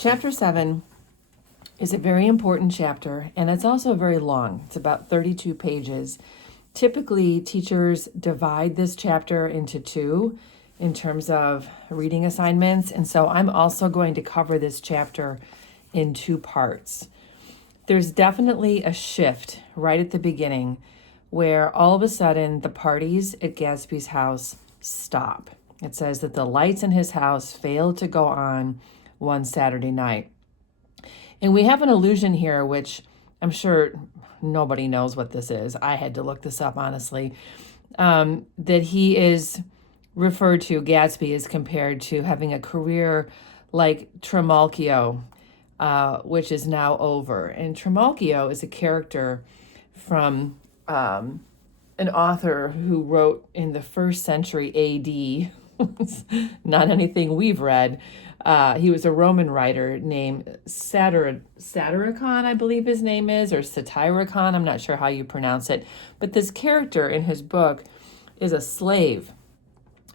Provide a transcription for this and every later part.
Chapter 7 is a very important chapter, and it's also very long. It's about 32 pages. Typically, teachers divide this chapter into two in terms of reading assignments, and so I'm also going to cover this chapter in two parts. There's definitely a shift right at the beginning where all of a sudden the parties at Gatsby's house stop. It says that the lights in his house failed to go on one Saturday night. And we have an allusion here, which I'm sure nobody knows what this is. I had to look this up, honestly. That he is referred to, Gatsby is compared to having a career like Trimalchio, which is now over. And Trimalchio is a character from an author who wrote in the 1st century AD, not anything we've read. He was a Roman writer named Satyricon, I believe his name is, or Satyricon, I'm not sure how you pronounce it. But this character in his book is a slave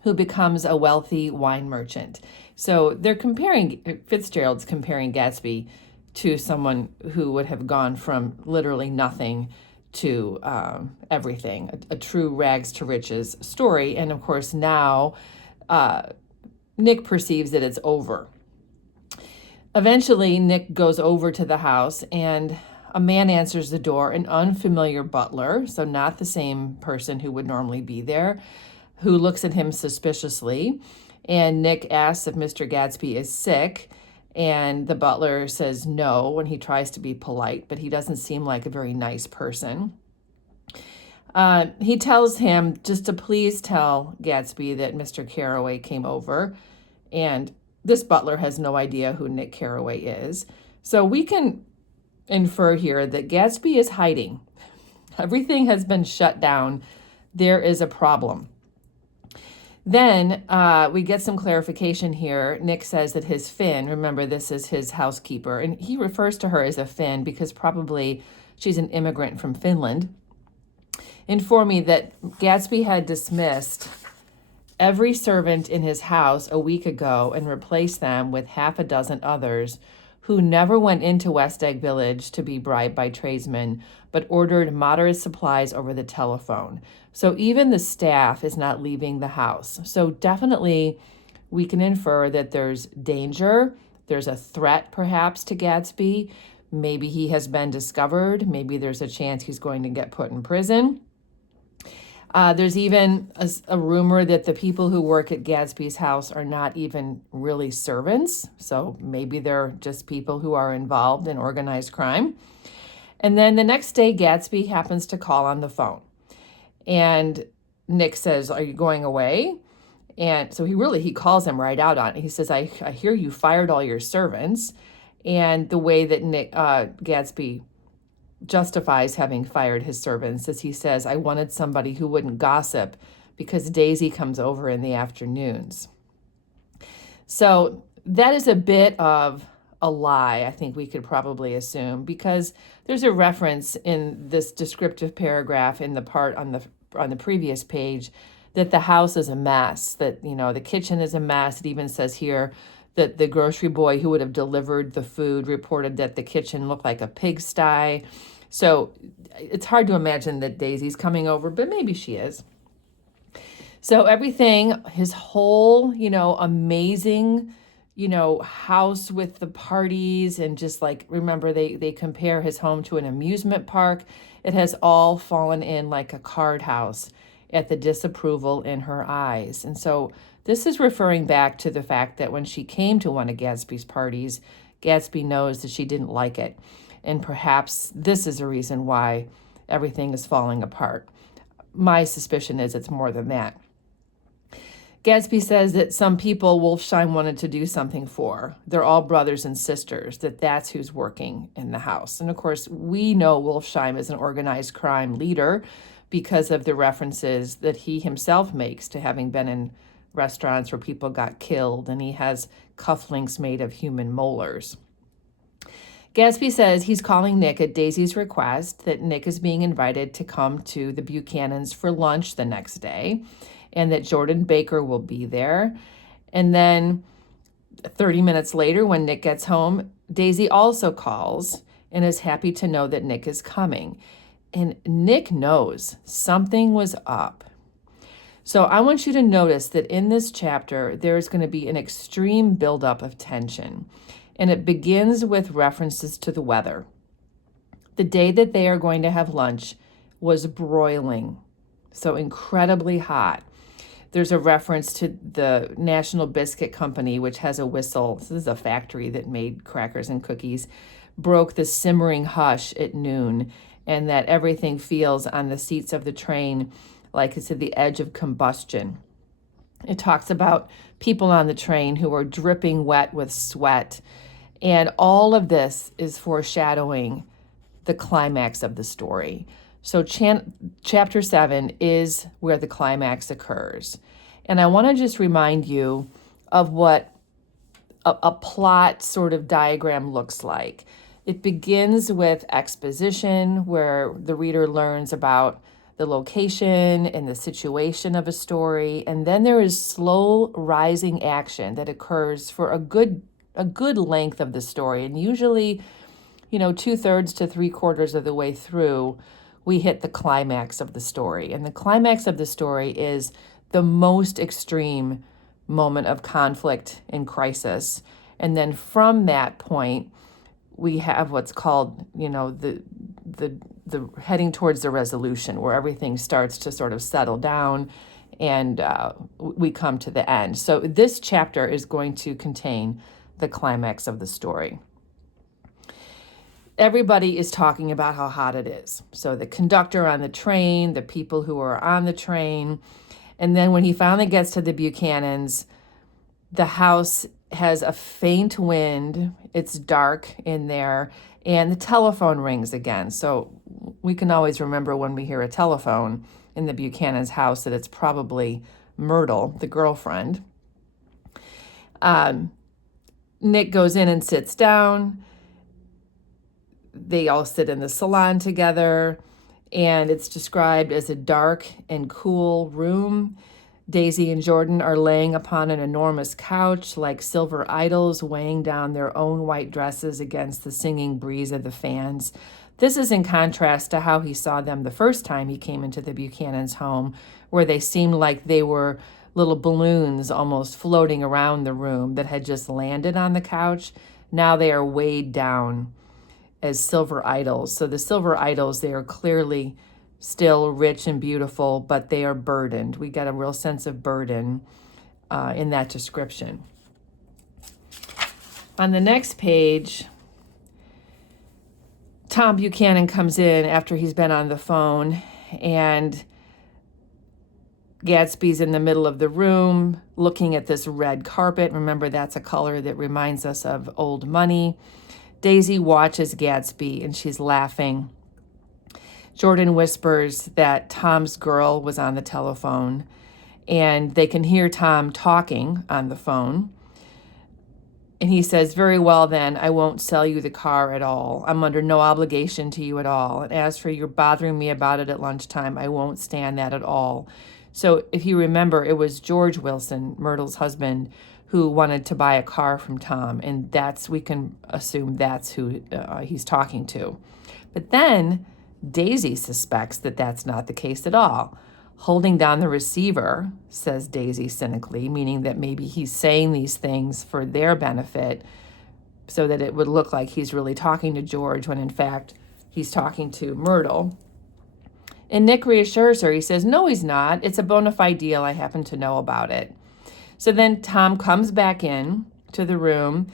who becomes a wealthy wine merchant. So they're comparing, Fitzgerald's comparing Gatsby to someone who would have gone from literally nothing to everything, a true rags to riches story. And of course now Nick perceives that it's over. Eventually, Nick goes over to the house and a man answers the door, an unfamiliar butler, so not the same person who would normally be there, who looks at him suspiciously. And Nick asks if Mr. Gatsby is sick, and the butler says no when he tries to be polite, but he doesn't seem like a very nice person. He tells him just to please tell Gatsby that Mr. Carraway came over, and this butler has no idea who Nick Carraway is. So we can infer here that Gatsby is hiding. Everything has been shut down. There is a problem. Then we get some clarification here. Nick says that his Finn, remember this is his housekeeper, and he refers to her as a Finn because probably she's an immigrant from Finland, informed me that Gatsby had dismissed every servant in his house a week ago and replaced them with half a dozen others who never went into West Egg Village to be bribed by tradesmen, but ordered moderate supplies over the telephone. So even the staff is not leaving the house. So definitely we can infer that there's danger. There's a threat perhaps to Gatsby. Maybe he has been discovered. Maybe there's a chance he's going to get put in prison. There's even a rumor that the people who work at Gatsby's house are not even really servants. So maybe they're just people who are involved in organized crime. And then the next day, Gatsby happens to call on the phone. And Nick says, "Are you going away?" And so he calls him right out on it. He says, I hear you fired all your servants. And the way that Gatsby justifies having fired his servants is he says, "I wanted somebody who wouldn't gossip because Daisy comes over in the afternoons." So that is a bit of a lie, I think we could probably assume, because there's a reference in this descriptive paragraph in the part on the previous page that the house is a mess, that, the kitchen is a mess. It even says here that the grocery boy who would have delivered the food reported that the kitchen looked like a pigsty. So it's hard to imagine that Daisy's coming over, but maybe she is. So everything, his whole, amazing, house with the parties, and just like, remember, they compare his home to an amusement park. It has all fallen in like a card house at the disapproval in her eyes. And so this is referring back to the fact that when she came to one of Gatsby's parties, Gatsby knows that she didn't like it. And perhaps this is a reason why everything is falling apart. My suspicion is it's more than that. Gatsby says that some people Wolfsheim wanted to do something for. They're all brothers and sisters, that's who's working in the house. And of course, we know Wolfsheim is an organized crime leader because of the references that he himself makes to having been in restaurants where people got killed, and he has cufflinks made of human molars. Gatsby says he's calling Nick at Daisy's request, that Nick is being invited to come to the Buchanans for lunch the next day, and that Jordan Baker will be there. And then 30 minutes later, when Nick gets home, Daisy also calls and is happy to know that Nick is coming. And Nick knows something was up. So I want you to notice that in this chapter, there's going to be an extreme buildup of tension. And it begins with references to the weather. The day that they are going to have lunch was broiling, so incredibly hot. There's a reference to the National Biscuit Company, which has a whistle. This is a factory that made crackers and cookies, broke the simmering hush at noon, and that everything feels on the seats of the train like it's at the edge of combustion. It talks about people on the train who are dripping wet with sweat. And all of this is foreshadowing the climax of the story. So chapter 7 is where the climax occurs. And I want to just remind you of what a plot sort of diagram looks like. It begins with exposition, where the reader learns about the location and the situation of a story. And then there is slow rising action that occurs for a good length of the story. And usually, 2/3 to 3/4 of the way through, we hit the climax of the story. And the climax of the story is the most extreme moment of conflict and crisis. And then from that point, we have what's called, the heading towards the resolution, where everything starts to sort of settle down and we come to the end. So this chapter is going to contain the climax of the story. Everybody is talking about how hot it is. So the conductor on the train, the people who are on the train, and then when he finally gets to the Buchanans, the house has a faint wind. It's dark in there, and the telephone rings again. So we can always remember when we hear a telephone in the Buchanans' house that it's probably Myrtle, the girlfriend. Nick goes in and sits down. They all sit in the salon together, and it's described as a dark and cool room. Daisy and Jordan are laying upon an enormous couch like silver idols, weighing down their own white dresses against the singing breeze of the fans. This is in contrast to how he saw them the first time he came into the Buchanans' home, where they seemed like they were little balloons almost floating around the room that had just landed on the couch. Now they are weighed down as silver idols. So the silver idols, they are clearly still rich and beautiful, but they are burdened. We get a real sense of burden in that description. On the next page, Tom Buchanan comes in after he's been on the phone, and Gatsby's in the middle of the room looking at this red carpet. Remember, that's a color that reminds us of old money. Daisy watches Gatsby and she's laughing. Jordan whispers that Tom's girl was on the telephone, and they can hear Tom talking on the phone. And he says, "Very well then, I won't sell you the car at all. I'm under no obligation to you at all. And as for your bothering me about it at lunchtime, I won't stand that at all." So if you remember, it was George Wilson, Myrtle's husband, who wanted to buy a car from Tom. And we can assume that's who he's talking to. But then Daisy suspects that that's not the case at all. Holding down the receiver, says Daisy cynically, meaning that maybe he's saying these things for their benefit so that it would look like he's really talking to George when in fact he's talking to Myrtle. And Nick reassures her. He says, "No, he's not. It's a bona fide deal. I happen to know about it." So then Tom comes back in to the room.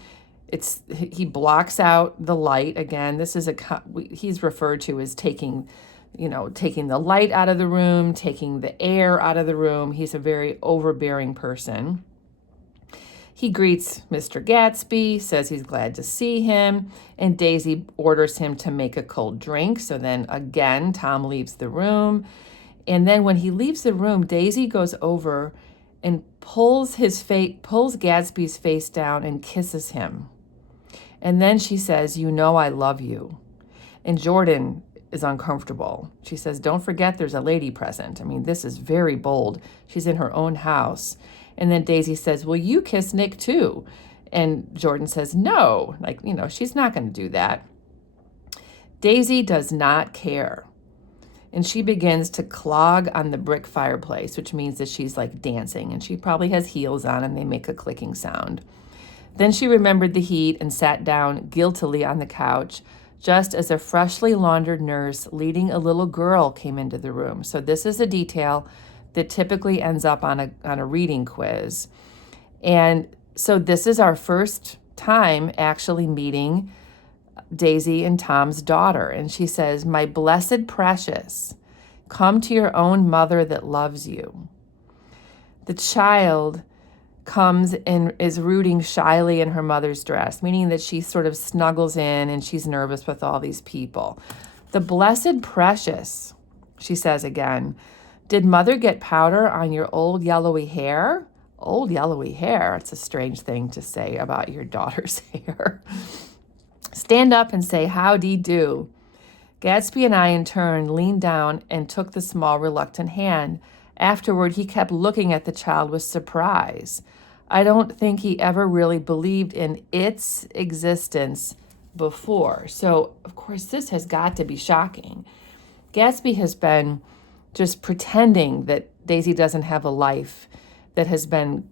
He blocks out the light. Again, this is he's referred to as taking the light out of the room, taking the air out of the room. He's a very overbearing person. He greets Mr. Gatsby, says he's glad to see him, and Daisy orders him to make a cold drink. So then again, Tom leaves the room. And then when he leaves the room, Daisy goes over and pulls Gatsby's face down and kisses him. And then she says, "You know I love you." And Jordan is uncomfortable. She says, "Don't forget there's a lady present." I mean, this is very bold. She's in her own house. And then Daisy says, "Well, you kiss Nick too." And Jordan says, no, she's not going to do that. Daisy does not care. And she begins to clog on the brick fireplace, which means that she's like dancing, and she probably has heels on and they make a clicking sound. Then she remembered the heat and sat down guiltily on the couch, just as a freshly laundered nurse leading a little girl came into the room. So this is a detail that typically ends up on a reading quiz. And so this is our first time actually meeting Daisy and Tom's daughter. And she says, "My blessed precious, come to your own mother that loves you." The child comes and is rooting shyly in her mother's dress, meaning that she sort of snuggles in and she's nervous with all these people. "The blessed precious," she says again, "did mother get powder on your old yellowy hair?" Old yellowy hair, it's a strange thing to say about your daughter's hair. "Stand up and say howdy do." Gatsby and I, in turn, leaned down and took the small, reluctant hand. Afterward, he kept looking at the child with surprise. I don't think he ever really believed in its existence before. So, of course, this has got to be shocking. Gatsby has been just pretending that Daisy doesn't have a life, that has been,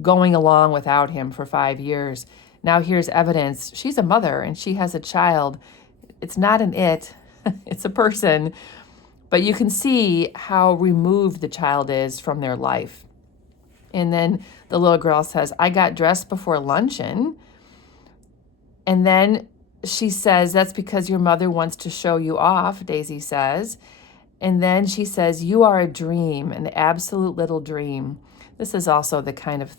going along without him for 5 years. Now here's evidence. She's a mother and she has a child. It's not an it, it's a person. But you can see how removed the child is from their life. And then the little girl says, "I got dressed before luncheon." And then she says, "That's because your mother wants to show you off," Daisy says. And then she says, "You are a dream, an absolute little dream." This is also the kind of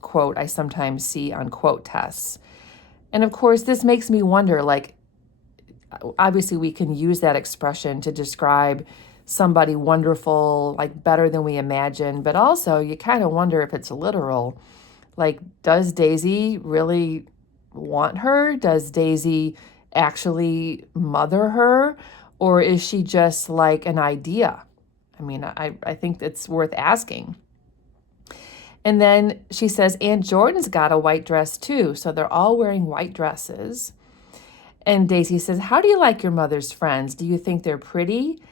quote I sometimes see on quote tests. And of course, this makes me wonder, obviously we can use that expression to describe somebody wonderful, better than we imagine, but also you kind of wonder if it's literal. Does Daisy really want her? Does Daisy actually mother her? Or is she just an idea? I think it's worth asking. And then she says, "Aunt Jordan's got a white dress too." So they're all wearing white dresses. And Daisy says, "How do you like your mother's friends? Do you think they're pretty?"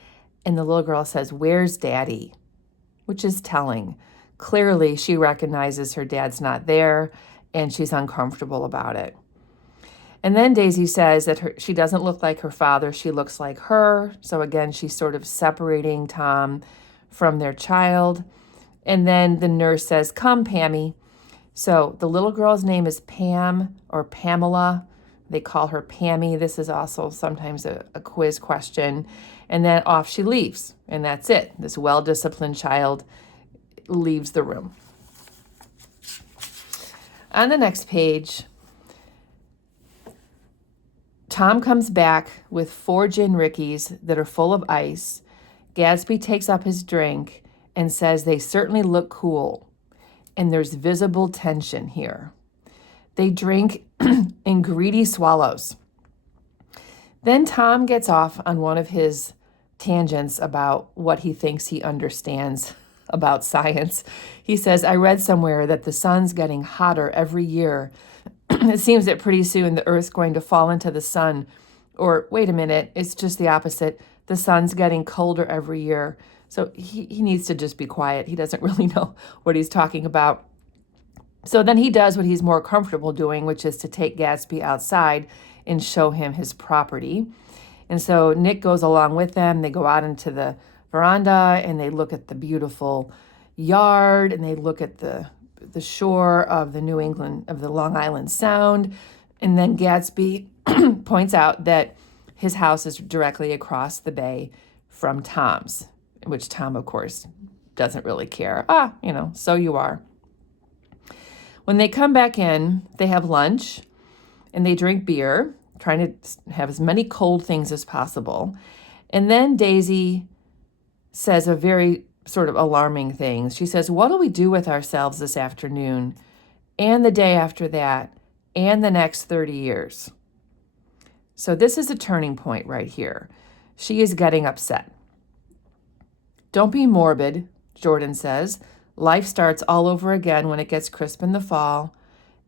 And the little girl says, "Where's Daddy?" Which is telling. Clearly, she recognizes her dad's not there and she's uncomfortable about it. And then Daisy says that she doesn't look like her father, she looks like her. So again, she's sort of separating Tom from their child. And then the nurse says, "Come, Pammy." So the little girl's name is Pam or Pamela. They call her Pammy. This is also sometimes a quiz question. And then off she leaves. And that's it. This well-disciplined child leaves the room. On the next page, Tom comes back with 4 gin rickeys that are full of ice. Gatsby takes up his drink and says they certainly look cool. And there's visible tension here. They drink in greedy swallows. Then Tom gets off on one of his tangents about what he thinks he understands about science. He says, "I read somewhere that the sun's getting hotter every year. It seems that pretty soon the Earth's going to fall into the sun." Or, wait a minute, it's just the opposite. The sun's getting colder every year. So he needs to just be quiet. He doesn't really know what he's talking about. So then he does what he's more comfortable doing, which is to take Gatsby outside and show him his property. And so Nick goes along with them. They go out into the veranda and they look at the beautiful yard and they look at the shore of the Long Island Sound. And then Gatsby points out that his house is directly across the bay from Tom's, which Tom, of course, doesn't really care. So you are. When they come back in, they have lunch and they drink beer, trying to have as many cold things as possible. And then Daisy says a very sort of alarming thing. She says, "What do we do with ourselves this afternoon and the day after that and the next 30 years?" So this is a turning point right here. She is getting upset. "Don't be morbid," Jordan says. "Life starts all over again when it gets crisp in the fall.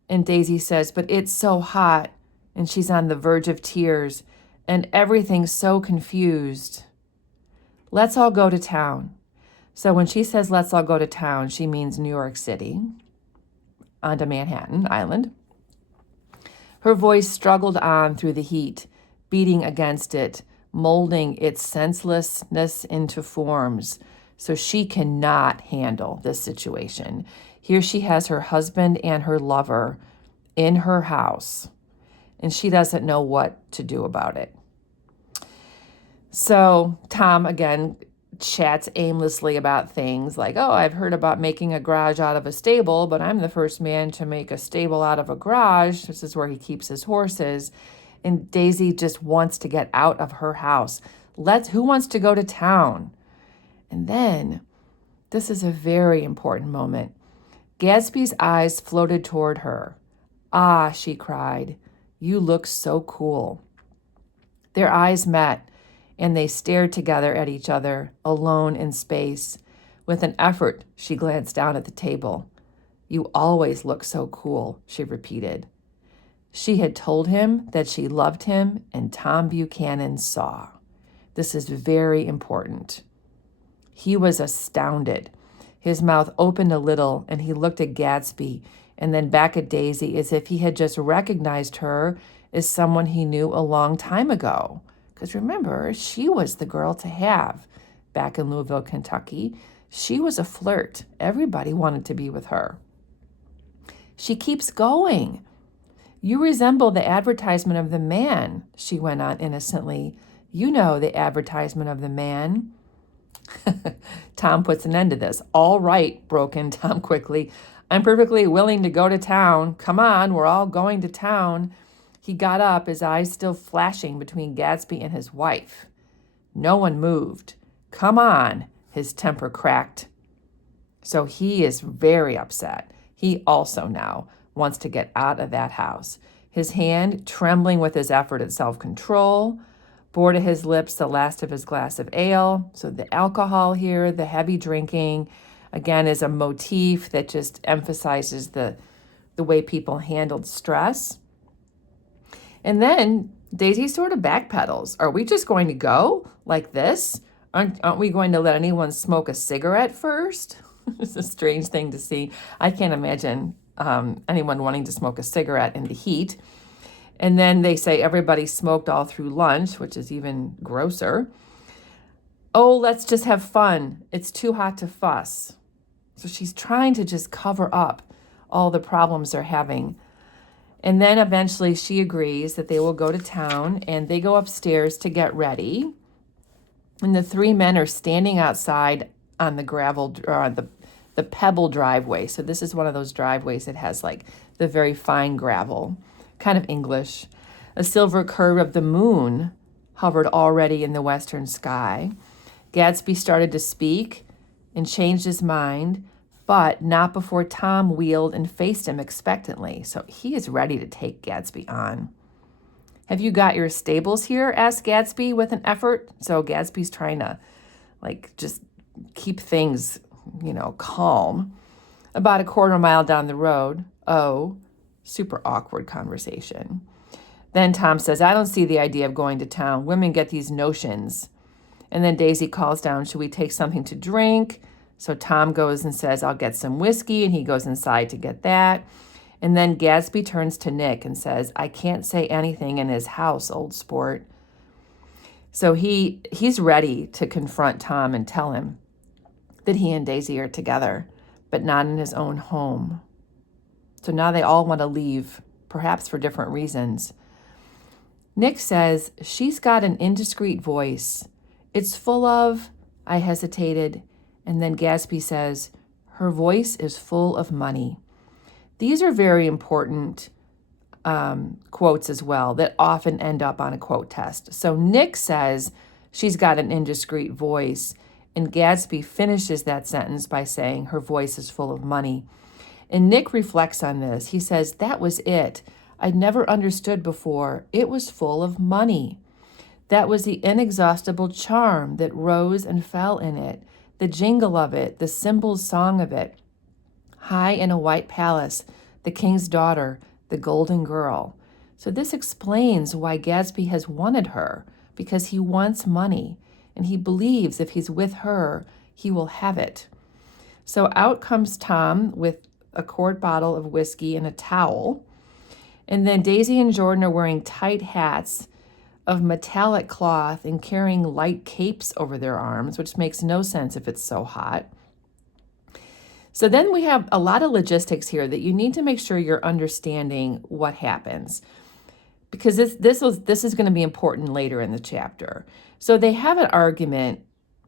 And Daisy says, but it's so hot. And she's on the verge of tears and everything's so confused. Let's all go to town. So when she says, let's all go to town, she means New York City, onto Manhattan Island. Her voice struggled on through the heat, beating against it, molding its senselessness into forms. So she cannot handle this situation. Here she has her husband and her lover in her house, and she doesn't know what to do about it. So Tom, again, chats aimlessly about things like, oh, I've heard about making a garage out of a stable, but I'm the first man to make a stable out of a garage. This is where he keeps his horses. And Daisy just wants to get out of her house. Who wants to go to town? And then, this is a very important moment. Gatsby's eyes floated toward her. Ah, she cried, you look so cool. Their eyes met, and they stared together at each other, alone in space. With an effort, she glanced down at the table. You always look so cool, she repeated. She had told him that she loved him, and Tom Buchanan saw. This is very important. He was astounded. His mouth opened a little, and he looked at Gatsby and then back at Daisy as if he had just recognized her as someone he knew a long time ago. Because remember, she was the girl to have back in Louisville, Kentucky. She was a flirt. Everybody wanted to be with her. She keeps going. You resemble the advertisement of the man, she went on innocently. You know the advertisement of the man. Tom puts an end to this. All right, broke in Tom quickly. I'm perfectly willing to go to town. Come on, we're all going to town. He got up, his eyes still flashing between Gatsby and his wife. No one moved. Come on, his temper cracked. So he is very upset. He also now wants to get out of that house. His hand, trembling with his effort at self-control, bore to his lips the last of his glass of ale. So the alcohol here, the heavy drinking, again, is a motif that just emphasizes the way people handled stress. And then Daisy sort of backpedals. Are we just going to go like this? Aren't we going to let anyone smoke a cigarette first? It's a strange thing to see. I can't imagine anyone wanting to smoke a cigarette in the heat. And then they say everybody smoked all through lunch, which is even grosser. Oh, let's just have fun. It's too hot to fuss. So she's trying to just cover up all the problems they're having. And then eventually she agrees that they will go to town, and they go upstairs to get ready. And the three men are standing outside on the gravel, or the pebble driveway. So this is one of those driveways that has like the very fine gravel, kind of English. A silver curve of the moon hovered already in the western sky. Gatsby started to speak and changed his mind, but not before Tom wheeled and faced him expectantly. So he is ready to take Gatsby on. Have you got your stables here? Asked Gatsby with an effort. So Gatsby's trying to just keep things, calm. About a quarter mile down the road. Oh, super awkward conversation. Then Tom says, I don't see the idea of going to town. Women get these notions. And then Daisy calls down, should we take something to drink? So Tom goes and says, I'll get some whiskey, and he goes inside to get that. And then Gatsby turns to Nick and says, I can't say anything in his house, old sport. So he's ready to confront Tom and tell him that he and Daisy are together, but not in his own home. So now they all want to leave, perhaps for different reasons. Nick says, she's got an indiscreet voice. It's full of, I hesitated, and then Gatsby says, her voice is full of money. These are very important quotes as well that often end up on a quote test. So Nick says she's got an indiscreet voice, and Gatsby finishes that sentence by saying her voice is full of money. And Nick reflects on this. He says, that was it. I'd never understood before. It was full of money. That was the inexhaustible charm that rose and fell in it, the jingle of it, the cymbals' song of it. High in a white palace, the king's daughter, the golden girl. So this explains why Gatsby has wanted her, because he wants money, and he believes if he's with her, he will have it. So out comes Tom with a quart bottle of whiskey and a towel. And then Daisy and Jordan are wearing tight hats of metallic cloth and carrying light capes over their arms, which makes no sense if it's so hot. So then we have a lot of logistics here that you need to make sure you're understanding what happens, because this is going to be important later in the chapter. So they have an argument,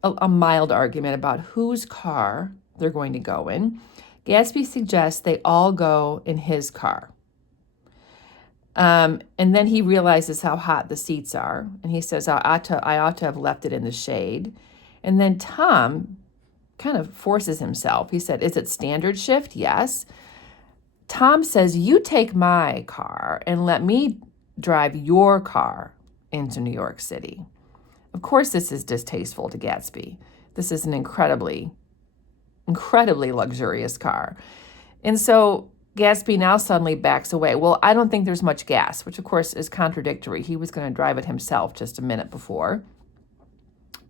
a mild argument about whose car they're going to go in. Gatsby suggests they all go in his car. And then he realizes how hot the seats are, and he says, I ought to have left it in the shade. And then Tom kind of forces himself. He said, is it standard shift? Yes. Tom says, you take my car and let me drive your car into New York City. Of course, this is distasteful to Gatsby. This is an incredibly luxurious car. And so Gatsby now suddenly backs away. Well, I don't think there's much gas, which of course is contradictory. He was going to drive it himself just a minute before.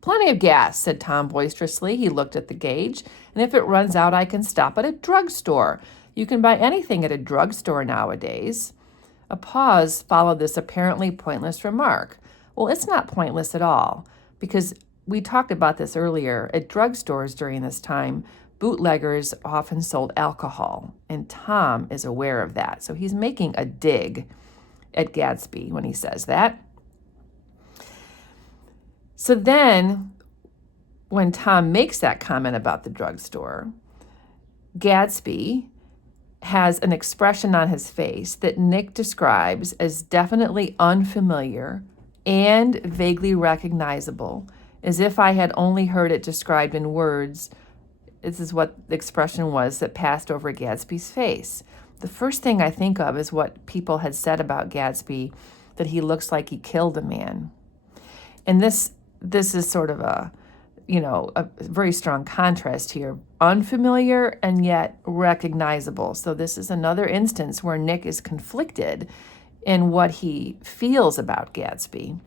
Plenty of gas, said Tom boisterously. He looked at the gauge, and if it runs out, I can stop at a drugstore. You can buy anything at a drugstore nowadays. A pause followed this apparently pointless remark. Well, it's not pointless at all, because we talked about this earlier. At drugstores during this time, bootleggers often sold alcohol, and Tom is aware of that. So he's making a dig at Gatsby when he says that. So then, when Tom makes that comment about the drugstore, Gatsby has an expression on his face that Nick describes as definitely unfamiliar and vaguely recognizable, as if I had only heard it described in words. This is what the expression was that passed over Gatsby's face. The first thing I think of is what people had said about Gatsby, that he looks like he killed a man. And this is sort of a very strong contrast here. Unfamiliar and yet recognizable. So this is another instance where Nick is conflicted in what he feels about Gatsby.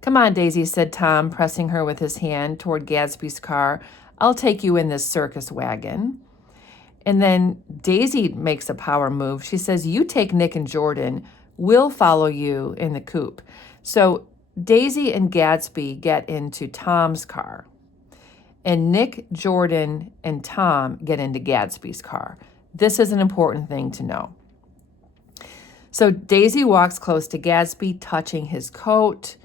Come on, Daisy, said Tom, pressing her with his hand toward Gatsby's car. I'll take you in this circus wagon. And then Daisy makes a power move. She says, you take Nick and Jordan. We'll follow you in the coupe. So Daisy and Gatsby get into Tom's car, and Nick, Jordan, and Tom get into Gatsby's car. This is an important thing to know. So Daisy walks close to Gatsby, touching his coat.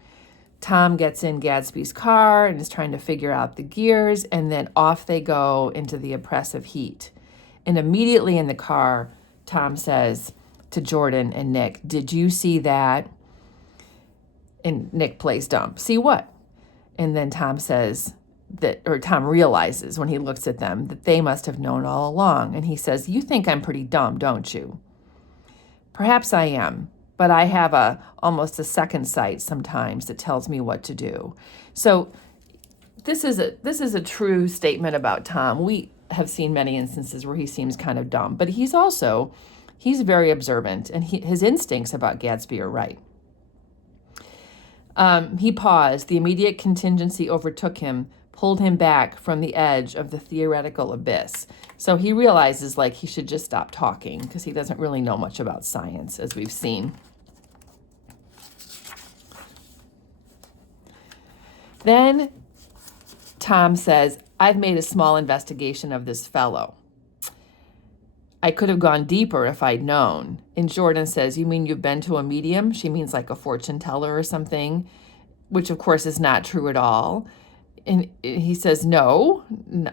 Tom gets in Gatsby's car and is trying to figure out the gears, and then off they go into the oppressive heat. And immediately in the car, Tom says to Jordan and Nick, did you see that? And Nick plays dumb. See what? And then Tom realizes when he looks at them that they must have known all along. And he says, you think I'm pretty dumb, don't you? Perhaps I am, but I have almost a second sight sometimes that tells me what to do. So this is a true statement about Tom. We have seen many instances where he seems kind of dumb, but he's very observant, and his instincts about Gatsby are right. He paused. The immediate contingency overtook him, pulled him back from the edge of the theoretical abyss. So he realizes he should just stop talking, because he doesn't really know much about science, as we've seen. Then Tom says, I've made a small investigation of this fellow. I could have gone deeper if I'd known. And Jordan says, you mean you've been to a medium? She means like a fortune teller or something, which of course is not true at all. And he says, no,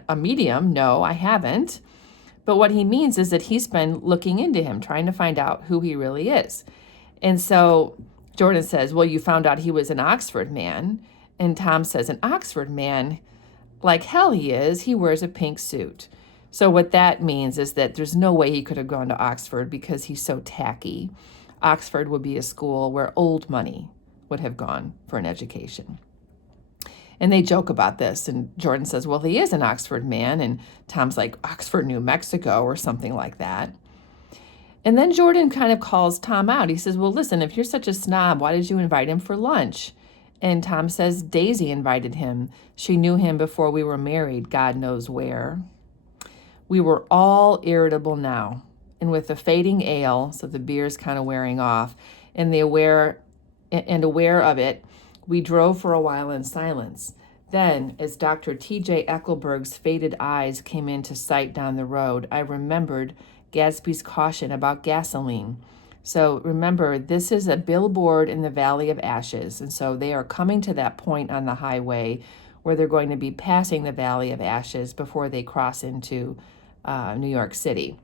a medium? No, I haven't. But what he means is that he's been looking into him, trying to find out who he really is. And so Jordan says, well, you found out he was an Oxford man. And Tom says, an Oxford man? Like hell he is. He wears a pink suit. So what that means is that there's no way he could have gone to Oxford because he's so tacky. Oxford would be a school where old money would have gone for an education. And they joke about this, and Jordan says, well, he is an Oxford man, and Tom's like, Oxford, New Mexico, or something like that. And then Jordan kind of calls Tom out. He says, well, listen, if you're such a snob, why did you invite him for lunch? And Tom says, Daisy invited him. She knew him before we were married, God knows where. We were all irritable now. And with the fading ale, so the beer's kind of wearing off, and aware of it, we drove for a while in silence. Then, as Dr. T.J. Eckelberg's faded eyes came into sight down the road, I remembered Gatsby's caution about gasoline. So remember, this is a billboard in the Valley of Ashes, and so they are coming to that point on the highway where they're going to be passing the Valley of Ashes before they cross into New York City.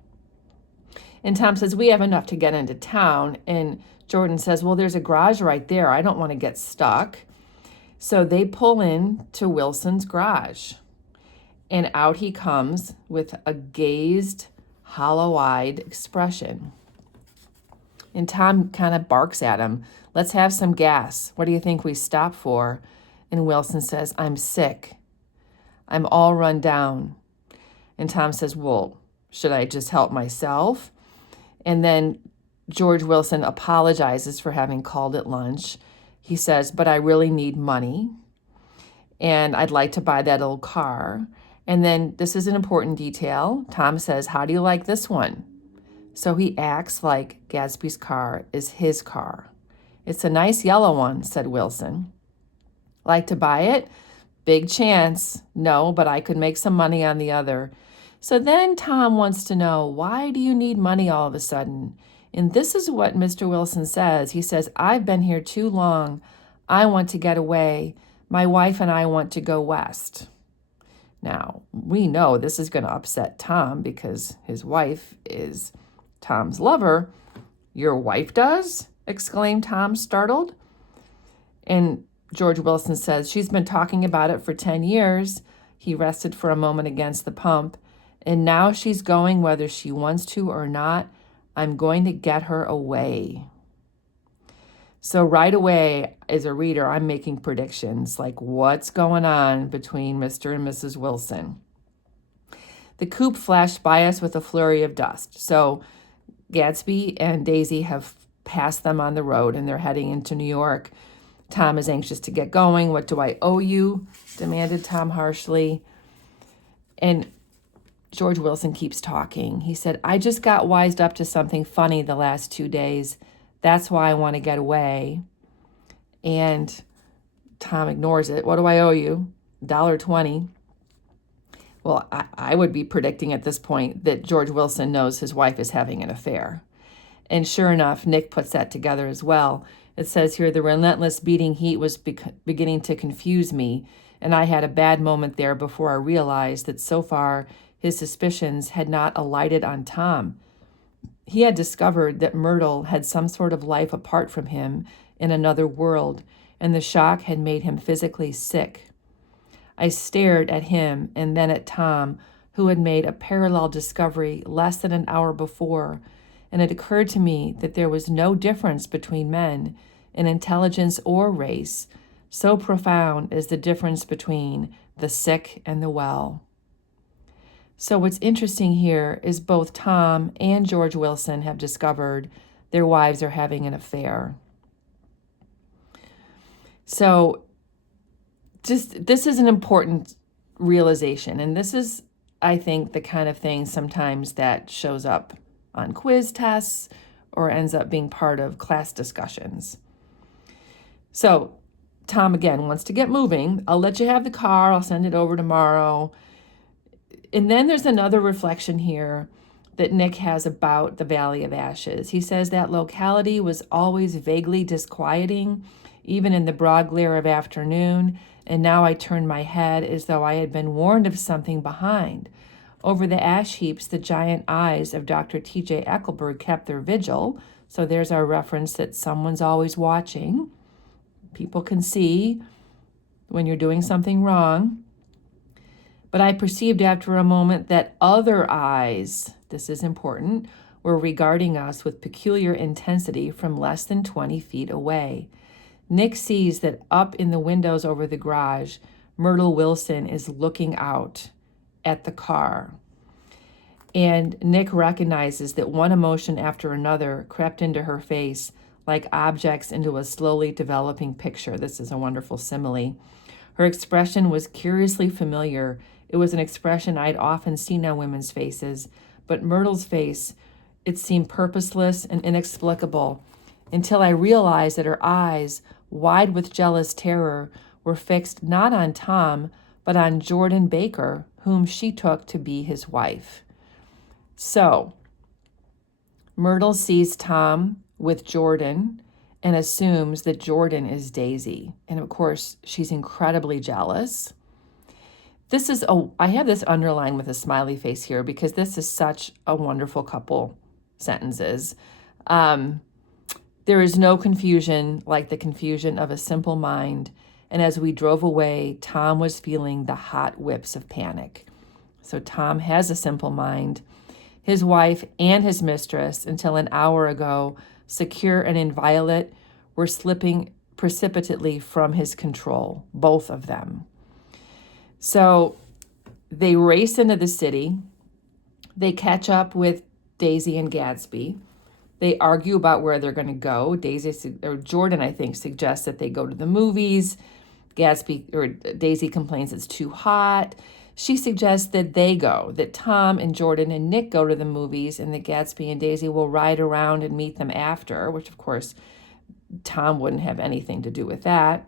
And Tom says, we have enough to get into town, and Jordan says, well, there's a garage right there. I don't want to get stuck. So they pull in to Wilson's garage, and out he comes with a gazed, hollow-eyed expression. And Tom kind of barks at him, let's have some gas. What do you think we stop for? And Wilson says, I'm sick. I'm all run down. And Tom says, well, should I just help myself? And then George Wilson apologizes for having called at lunch. He says, but I really need money, and I'd like to buy that old car. And then this is an important detail. Tom says, how do you like this one? So he acts like Gatsby's car is his car. It's a nice yellow one, said Wilson. Like to buy it? Big chance. No, but I could make some money on the other. So then Tom wants to know, why do you need money all of a sudden? And this is what Mr. Wilson says. He says, I've been here too long. I want to get away. My wife and I want to go west. Now, we know this is going to upset Tom because his wife is Tom's lover. Your wife does? Exclaimed Tom, startled. And George Wilson says, she's been talking about it for 10 years. He rested for a moment against the pump. And now she's going whether she wants to or not. I'm going to get her away. So right away, as a reader, I'm making predictions like what's going on between Mr. and Mrs. Wilson. The coupe flashed by us with a flurry of dust. So Gatsby and Daisy have passed them on the road and they're heading into New York. Tom is anxious to get going. What do I owe you? Demanded Tom harshly. And George Wilson keeps talking. He said, I just got wised up to something funny the last 2 days. That's why I want to get away. And Tom ignores it. What do I owe you? $1.20. Well, I would be predicting at this point that George Wilson knows his wife is having an affair. And sure enough, Nick puts that together as well. It says here, the relentless beating heat was beginning to confuse me, and I had a bad moment there before I realized that so far his suspicions had not alighted on Tom. He had discovered that Myrtle had some sort of life apart from him in another world, and the shock had made him physically sick. I stared at him and then at Tom, who had made a parallel discovery less than an hour before, and it occurred to me that there was no difference between men in intelligence or race, so profound as the difference between the sick and the well. So what's interesting here is both Tom and George Wilson have discovered their wives are having an affair. So this is an important realization, and this is, I think, the kind of thing sometimes that shows up on quiz tests or ends up being part of class discussions. So Tom, again, wants to get moving. I'll let you have the car. I'll send it over tomorrow. And then there's another reflection here that Nick has about the Valley of Ashes. He says that locality was always vaguely disquieting, even in the broad glare of afternoon, and now I turned my head as though I had been warned of something behind. Over the ash heaps, the giant eyes of Dr. T.J. Eckelberg kept their vigil, so there's our reference that someone's always watching. People can see when you're doing something wrong. But I perceived after a moment that other eyes, this is important, were regarding us with peculiar intensity from less than 20 feet away. Nick sees that up in the windows over the garage, Myrtle Wilson is looking out at the car. And Nick recognizes that one emotion after another crept into her face like objects into a slowly developing picture. This is a wonderful simile. Her expression was curiously familiar. It was an expression I'd often seen on women's faces, but Myrtle's face, it seemed purposeless and inexplicable until I realized that her eyes, wide with jealous terror, were fixed not on Tom, but on Jordan Baker, whom she took to be his wife. So, Myrtle sees Tom with Jordan and assumes that Jordan is Daisy. And of course, she's incredibly jealous. I have this underlined with a smiley face here because this is such a wonderful couple sentences. There is no confusion like the confusion of a simple mind. And as we drove away, Tom was feeling the hot whips of panic. So Tom has a simple mind. His wife and his mistress, until an hour ago, secure and inviolate, were slipping precipitately from his control, both of them. So they race into the city. They catch up with Daisy and Gatsby. They argue about where they're going to go. Jordan, I think, suggests that they go to the movies. Daisy complains it's too hot. She suggests that they go, that Tom and Jordan and Nick go to the movies, and that Gatsby and Daisy will ride around and meet them after, which of course Tom wouldn't have anything to do with that.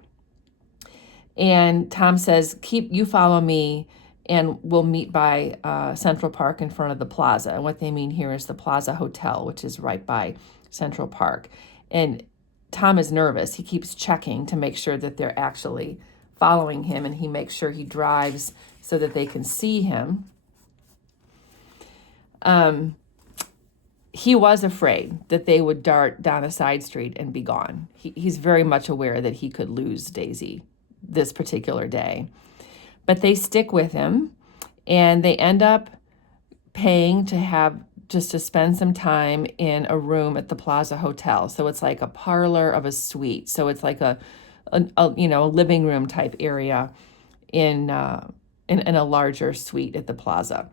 And Tom says, you follow me, and we'll meet by Central Park in front of the plaza. And what they mean here is the Plaza Hotel, which is right by Central Park. And Tom is nervous. He keeps checking to make sure that they're actually following him, and he makes sure he drives so that they can see him. He was afraid that they would dart down a side street and be gone. He's very much aware that he could lose Daisy this particular day. But they stick with him, and they end up paying to spend some time in a room at the Plaza Hotel. So it's like a parlor of a suite. So it's like a living room type area in a larger suite at the plaza.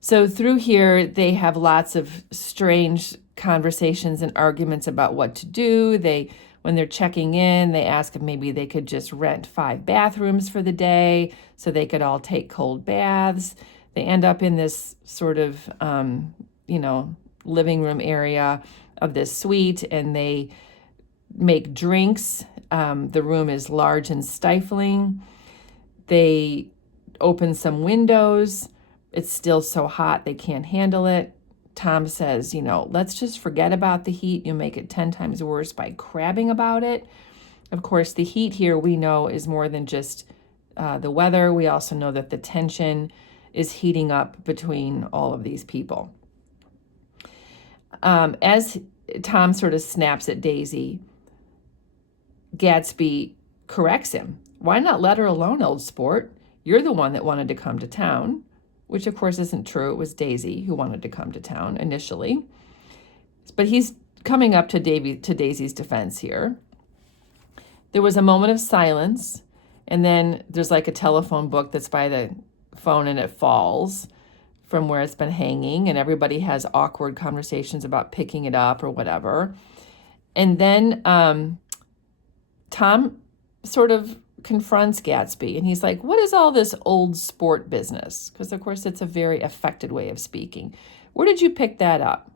So through here, they have lots of strange conversations and arguments about what to do. When they're checking in, they ask if maybe they could just rent 5 bathrooms for the day so they could all take cold baths. They end up in this sort of, living room area of this suite, and they make drinks. The room is large and stifling. They open some windows. It's still so hot they can't handle it. Tom says, let's just forget about the heat. You'll make it 10 times worse by crabbing about it. Of course, the heat here we know is more than just the weather. We also know that the tension is heating up between all of these people. As Tom sort of snaps at Daisy, Gatsby corrects him. Why not let her alone, old sport? You're the one that wanted to come to town, which of course isn't true. It was Daisy who wanted to come to town initially. But he's coming up to Daisy's defense here. There was a moment of silence, and then there's like a telephone book that's by the phone, and it falls from where it's been hanging, and everybody has awkward conversations about picking it up or whatever. And then Tom sort of confronts Gatsby, and he's like, what is all this old sport business? Because, of course, it's a very affected way of speaking. Where did you pick that up?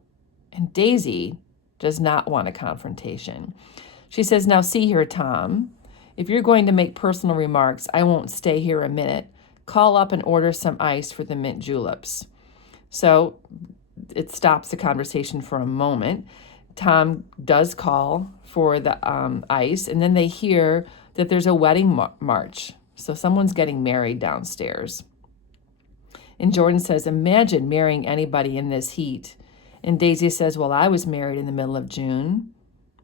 And Daisy does not want a confrontation. She says, now see here, Tom, if you're going to make personal remarks, I won't stay here a minute. Call up and order some ice for the mint juleps. So it stops the conversation for a moment. Tom does call for the ice, and then they hear that there's a wedding march. So someone's getting married downstairs. And Jordan says, imagine marrying anybody in this heat. And Daisy says, well, I was married in the middle of June,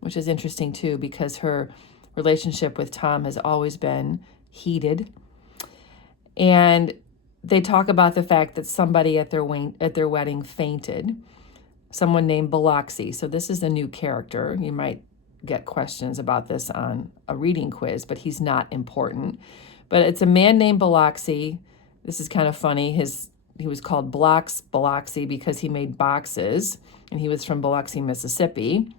which is interesting too, because her relationship with Tom has always been heated. And they talk about the fact that somebody at their wedding fainted, someone named Biloxi. So this is a new character. You might get questions about this on a reading quiz, but he's not important. But it's a man named Biloxi. This is kind of funny. His he was called Biloxi because he made boxes, and he was from Biloxi, Mississippi.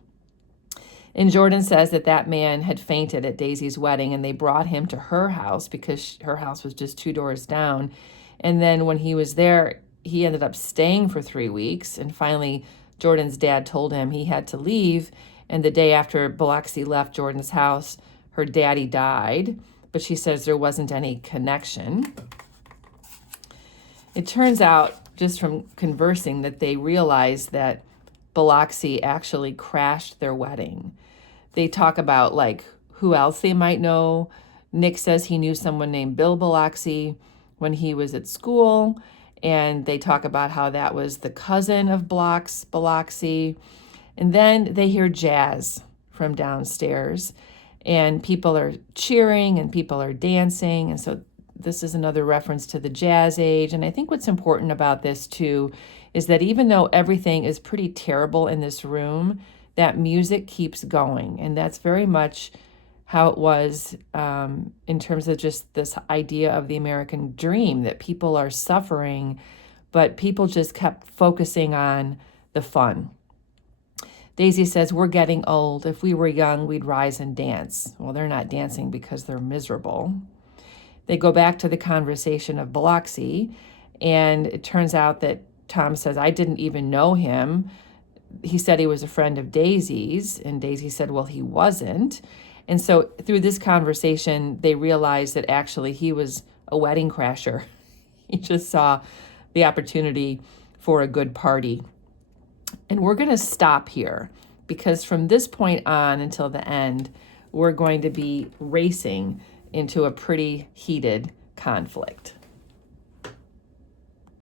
And Jordan says that that man had fainted at Daisy's wedding, and they brought him to her house because her house was just 2 doors down. And then when he was there, he ended up staying for 3 weeks. And finally, Jordan's dad told him he had to leave. And the day after Biloxi left Jordan's house, her daddy died. But she says there wasn't any connection. It turns out, just from conversing, that they realized that Biloxi actually crashed their wedding. They talk about like who else they might know. Nick says he knew someone named Bill Biloxi when he was at school, and they talk about how that was the cousin of Biloxi. And then they hear jazz from downstairs, and people are cheering and people are dancing. And so this is another reference to the jazz age. And I think what's important about this too is that even though everything is pretty terrible in this room, that music keeps going. And that's very much how it was in terms of just this idea of the American dream, that people are suffering, but people just kept focusing on the fun. Daisy says, we're getting old. If we were young, we'd rise and dance. Well, they're not dancing because they're miserable. They go back to the conversation of Biloxi, and it turns out that Tom says, I didn't even know him. He said he was a friend of Daisy's, and Daisy said, well, he wasn't. And so through this conversation, they realized that actually he was a wedding crasher. He just saw the opportunity for a good party. And we're going to stop here because from this point on until the end, we're going to be racing into a pretty heated conflict.